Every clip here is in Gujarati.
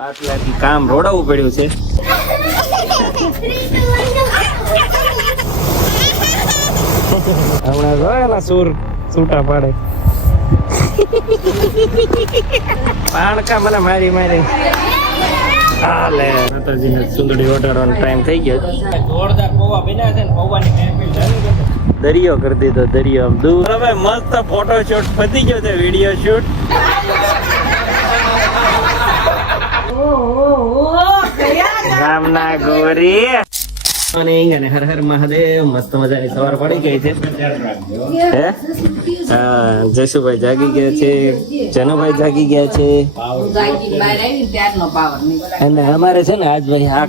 બાટલાથી કામ રોડાવવું પડ્યું છે. હમણાં જોયેલા સુર છૂટા પાડે પાણકા મને મારી મારી. હાલે માતાજીને સુંદડી ઓઢાડવાનો ટાઈમ થઈ ગયો. જોરદાર પૌવા બન્યા છે ને પૌવાની મહેફિલ દરિયો કરી દીધો. દરિયો આમ દૂર. હવે મસ્ત ફોટો શૂટ પતી ગયો છે. વિડીયો શૂટ રામના ગોરી અને અહીંયા હર હર મહાદેવ. મસ્ત મજાની સવાર પડી ગઈ છે. હે હા, જશુભાઈ જાગી ગયા છે, જનુભાઈ જાગી ગયા છે અને અમારે છે ને આજ ભાઈ આ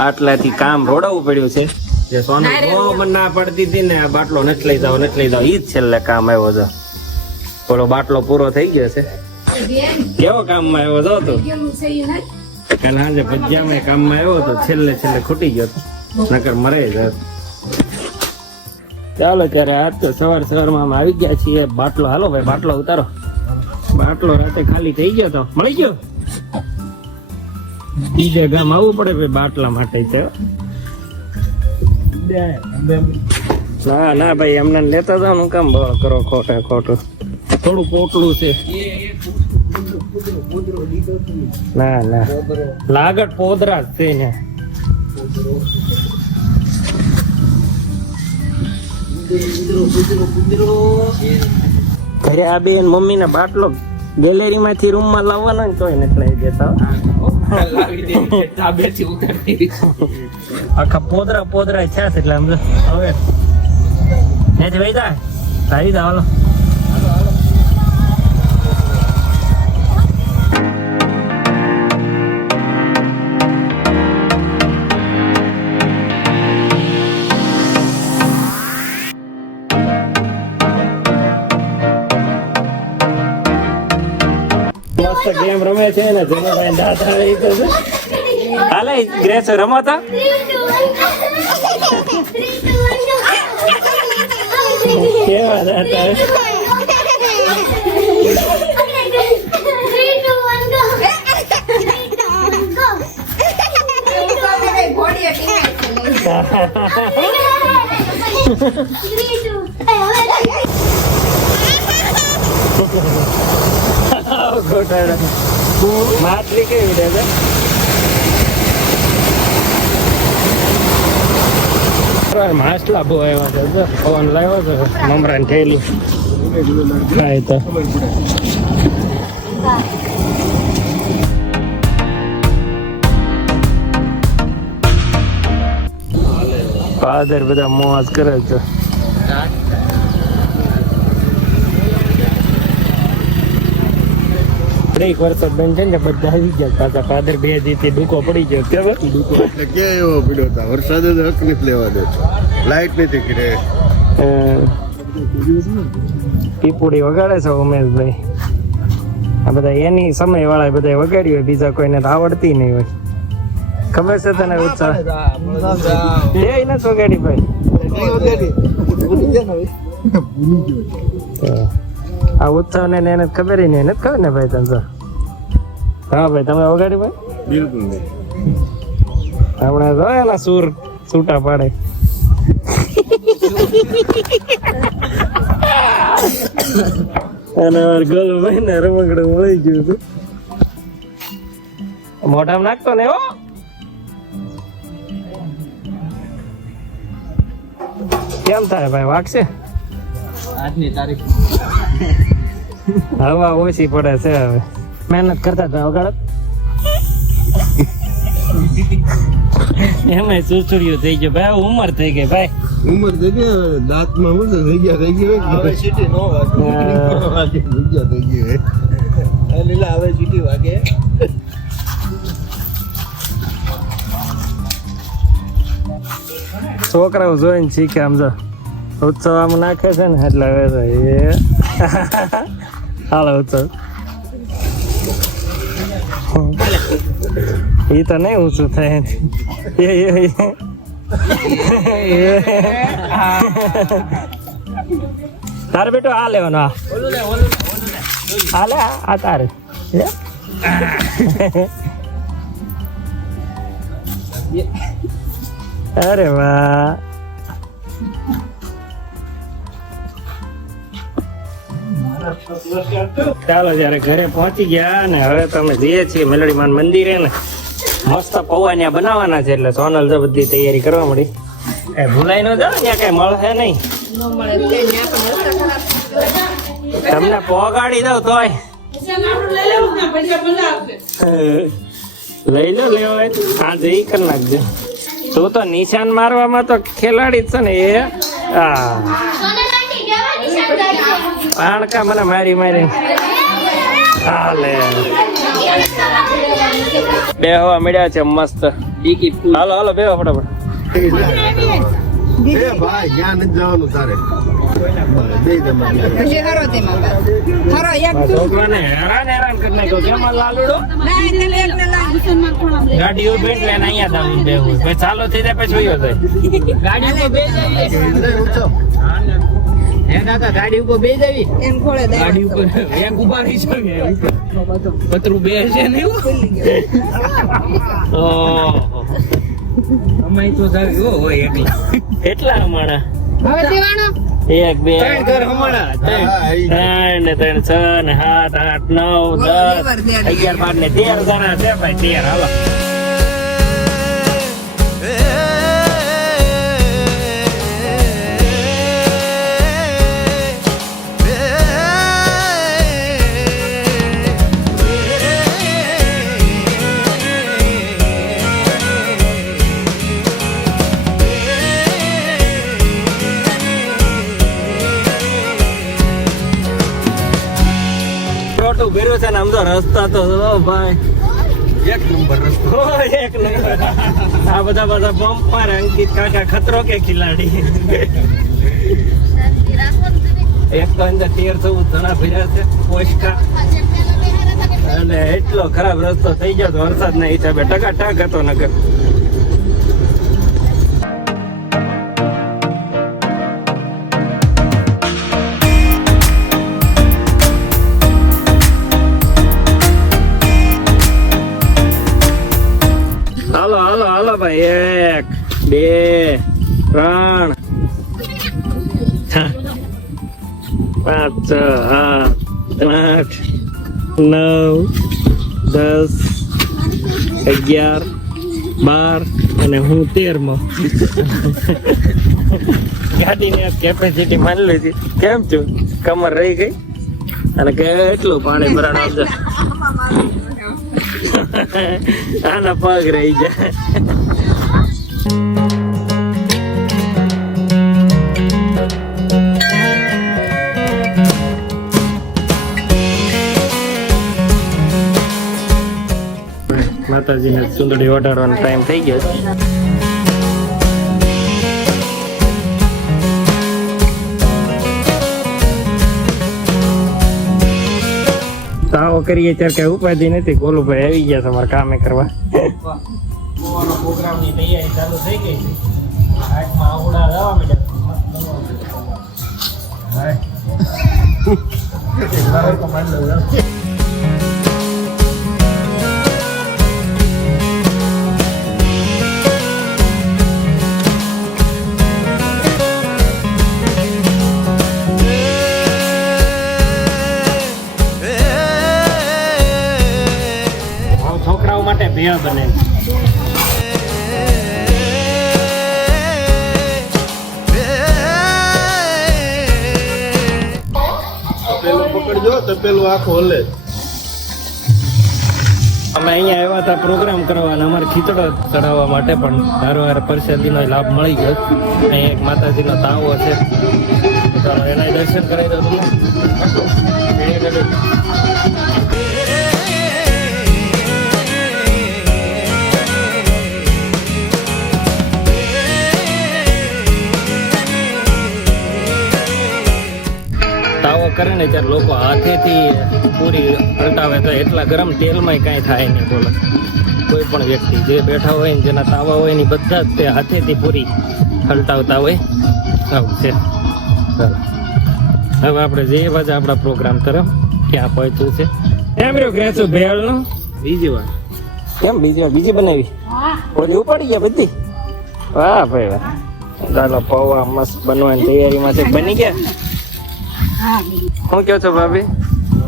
બાટલાથી કામ રોડાવવું પડ્યું છે. જે સોનું બહુ ના પડતી હતી ને, આ બાટલો નથી લઈ જાવ નથી લઈ જાવ, ઈ જ છેલ્લે કામ આવ્યો છે. બોલો બાટલો પૂરો થઈ ગયો છે. કેવો કામમાં આવ્યો હતો તો કાલે સાંજે ભજીયામાં કામમાં આવ્યો હતો. છેલ્લે ખૂટી ગયો હતો, નકર મરે જ. ચાલો ત્યારે આજ તો સવારમાં આવી ગયા છીએ. બાટલો હાલો ભાઈ, બાટલો ઉતારો. બાટલો રાતે ખાલી થઈ ગયો તો મળી ગયો. બીજે ગામ આવવું પડે ભાઈ બાટલા માટે. ના ના ભાઈ એમને લેતા જાવ નું કામ બળ કરો ખોટું. થોડું પોટલું છે. ના ના લાગટ પોદરા જ છે ને. ઘરે આ બેન મમ્મી ને બાટલો ગેલેરી માંથી રૂમ માં લાવવાનો ને તોય નથી લઈ દેતા. આખા પોદરા છે એટલે હવે ભાઈ જા સારી જા હાલો. ગેમ રમે છે ને જનુભાઈ દાંત આવી તો છે. હાલે ગ્રેસ રમતા કેવા દાંત આવે. માછલી કેવી રહે છે. માછલા બહુ આવ્યા છે. પવન લાવ્યો છે મમરા થયેલી ખાય તો. ફાધર બધા મોજ કરે છે. એક વર્ષ બંધ છે ને બધા આવી ગયા પાછા. ફાધર બે દીધી ડૂકો પડી ગયો. કેવો ડૂકો એટલે કે એવો પડ્યો હતો. વરસાદ જ હક નથી લેવા દે. લાઈટ નથી કરે. પીપુડી વગાડે છે ઉમેશભાઈ. આ બધા એની સમય વાળા બધા વગાડ્યું હોય, બીજા કોઈને તો આવડતી નહીં હોય. ખબર છે તને ઉત્સાહ એ નથી વગાડી ભાઈ. આ ઉત્સવ ને એને ખબર નહીં, નથી ખબર ને ભાઈ તને. હા ભાઈ તમે વગાડી ભાઈ. બિલકુલ નહીં. હમણાં જોયેલા સુર છૂટા પાડે. અને ગોલ ભાઈ ને રમકડું મળી ગયું હતું. મોઢામાં નાખતો ને હો. કેમ થાય ભાઈ વાગશે? આજની તારીખ હવા ઓછી પડે છે. હવે મહેનત કરતા હતા વગાડત. એમાં ચૂચુડિયું થઈ ગયું ભાઈ. ઉંમર થઈ ગઈ ભાઈ. ઉંમર થઈ ગઈ. દાંતમાં હું થઈ ગયા હવે સીટી નો વાગે. થઈ ગઈ લીલા હવે સીટી વાગે. છોકરાઓ જોઈને શીખે. આમ જો ઉત્સવ આમ નાખે છે ને એટલે હવે હાલો ઉત્સવ. એ તો નહીં ઊંચું થાય. તારે બેટો આ લેવાનો. આ લે આ તારે અરે વાહ. ચાલો જયારે ઘરે પહોંચી ગયા ને હવે તમે જઈએ છીએ મેલડીમાન મંદિરે ને મસ્ત પૌવા બનાવવાના છે એટલે સોનલ તો બધી તૈયારી કરવા મળી. એ ભૂલાઈ ન જાવ ત્યાં કઈ મળે નહીં. તમને પહોંચાડી દઉં તોય લઈ લો લેવાય આજે ઈ કરી નાખજો. તું તો નિશાન મારવામાં તો ખેલાડી છે ને એ પાણકા મને મારી હાલે બેહવા મળ્યા છે મસ્ત. હાલો હાલો બેહો ફટાફટ. ગાડીઓ બેઠ લઈને અહીંયા બેહવું ચાલો થઈ જાય પછી દાદા ગાડી ઉપર બે જવી ગાડી ઉપર એક ઉભા રહી છે પતરું બે છે ને અમે તો હોય એકલા એટલા હમણાં એક બે ત્રણ ને 6 ને 7 8 9 10 11 12 ને 13 જણા છે ભાઈ 13 હાલો. ભેરો છે ને આમ તો રસ્તા તો ભાઈ એક નંબર રસ્તો એક નંબર. આ બધા બમ્પર અંકિત કાકા ખતરો કે ખિલાડી. એક તો અંદર 13-14 જણા ભર્યા છે પોસ્કા અને એટલો ખરાબ રસ્તો થઈ ગયો તો વરસાદના હિસાબે ટકાટક હતો નગર. હાલો ભાઈ 1 2 3 5 6 8 9 10 11 12 અને હું 13માં. ગાડીની કેપેસિટી માની લીધી. કેમ છું કમર રહી ગઈ અને કેટલું પાણી ભરાણ આવશે. આના પગ રહી જાય. માતાજીને સુંદરી ઓઢાડવાનો ટાઈમ થઈ ગયો. તાવો કરીએ ત્યારે કઈ ઉપાધિ નથી. ગોલુભાઈ આવી ગયા તમારે કામે કરવા. પ્રોગ્રામની તૈયારી ચાલુ થઈ ગઈ છે. હાથમાં આવડા જવા માંડ્યા. છોકરાઓ માટે ભેળ બને. પકડજો તો પેલું આખો હલે. અમે અહીંયા આવ્યા હતા પ્રોગ્રામ કરવા અને અમારે ખીચડો ચડાવવા માટે પણ ધારો હારે પ્રસાદીનો લાભ મળી ગયો. અહીંયા એક માતાજીનો તાવો છે, એના દર્શન કરાવી દો તમને. તાવો કરે ને ત્યારે લોકો હાથેથી પૂરી પલટાવે તો એટલા ગરમ તેલમાં કાંઈ થાય નહીં. બોલો કોઈ પણ વ્યક્તિ જે બેઠા હોય ને જેના તાવા હોય ને બધા જ તે હાથેથી પૂરી હલટાવતા હોય. આવું છે. ચાલો હવે આપણે જઈએ પાછા આપણા પ્રોગ્રામ તરફ. ક્યાં પહોંચ્યું છે એમ રહ્યો ગ્રેસુ ભેળનું બીજી વાર કેમ બીજી બનાવી ઓલી ઉપાડી ગયા બધી વાહ ભાઈ વાહ ચાલો પૌવા મસ્ત બનવાની તૈયારીમાં છે બની ગયા શું કહો છો ભાભી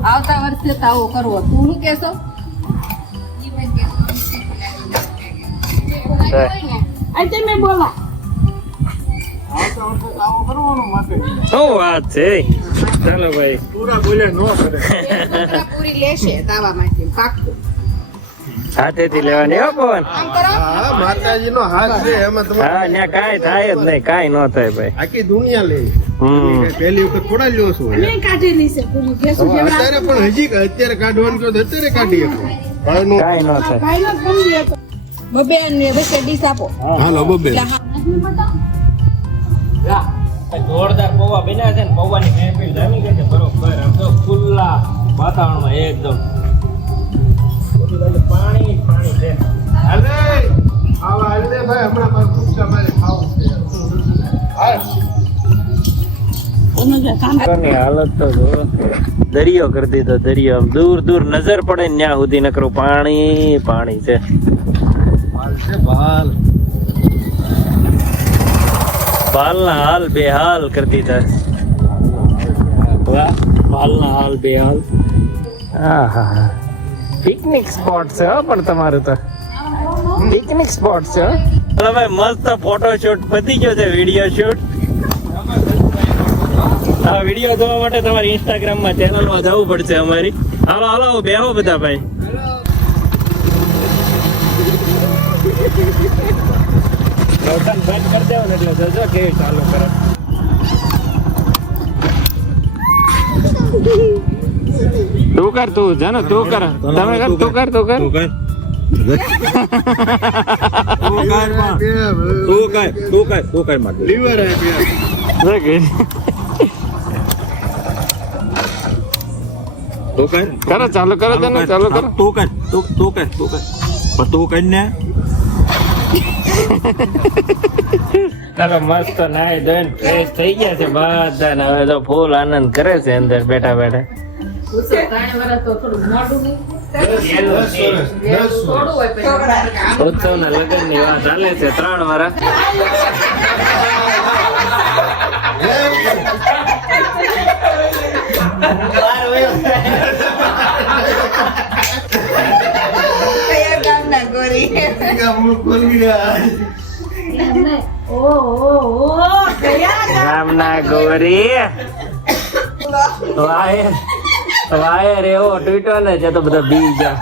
આવતા વર્ષે તો આવો કરવો તું શું કેશો આજે મેં બોલા શું વાત છે ચાલો ભાઈ પૂરા બોલે નો કરે પૂરી લેશે તાવા માટે પાક્કું હાથેથી લેવાની હો પવન આમ કરો હા માતાજીનો હાથ છે એમાં હા તમારે ત્યાં કાંઈ થાય જ નહીં કાંઈ ન થાય ભાઈ આખી દુનિયા લે પહેલી વખત થોડા લ્યો છો મેં કાઢેલી છે પૂરી કેશું અત્યારે પણ હજી અત્યારે કાઢવાનું કહો તો અત્યારે કાઢી શકો ભાઈનું કાંઈ ન થાય ભાઈનો જ સમજી હતો બબે ને બસે ડીશ આપો હાલો બબે એટલે હા નથી બતા જોરદાર પૌવા બન્યા છે ને પૌવાની મહેફિલ જામી ગઈ છે બરોબર આમ તો ખુલ્લા વાતાવરણમાં એકદમ પાણી પાણી છે હાલે આવા હાલે ભાઈ હમણાં મારે કુકડા મારે ખાવું છે હાલ ની હાલત તો જો દરિયો કરી દીધો દરિયો આમ દૂર દૂર નજર પડે ને ત્યાં સુધી નકરું પાણી પાણી છે હાલ છે ભાલ ભાલના હાલ બેહાલ કરી દીધા વાહ ભાલના હાલ બેહાલ હા હા પિકનિક સ્પોટ છે હો પણ તમારું તો પિકનિક સ્પોટ છે હો. ચાલો ભાઈ મસ્ત ફોટો શૂટ પતી ગયો છે વિડીયો શૂટ આ વિડીયો જોવા માટે તમારે ઇન્સ્ટાગ્રામ માં ચેનલ માં જવું પડશે અમારી હાલો હાલો બેહો બધા ભાઈ રોટન બંધ કરી દેવો ને એટલે જોજો કેવી ચાલુ કરે તું કર તું જાનો તું કર તમે કર તું કર તું કર લીવર હે બે કરો ચાલુ કરો તને ચાલુ કરો ચાલો મસ્ત નાઈ ધોઈને ફ્રેશ થઈ ગયા છે બધા ને હવે તો ફૂલ આનંદ કરે છે અંદર બેઠા બેઠા ઉત્સવ ના લગ્ન ની વાત ચાલે છે 3 વર્ષ ગામના ગોરી વાયર એવો તૂટ્યો ને જે તો બધા બી ગયા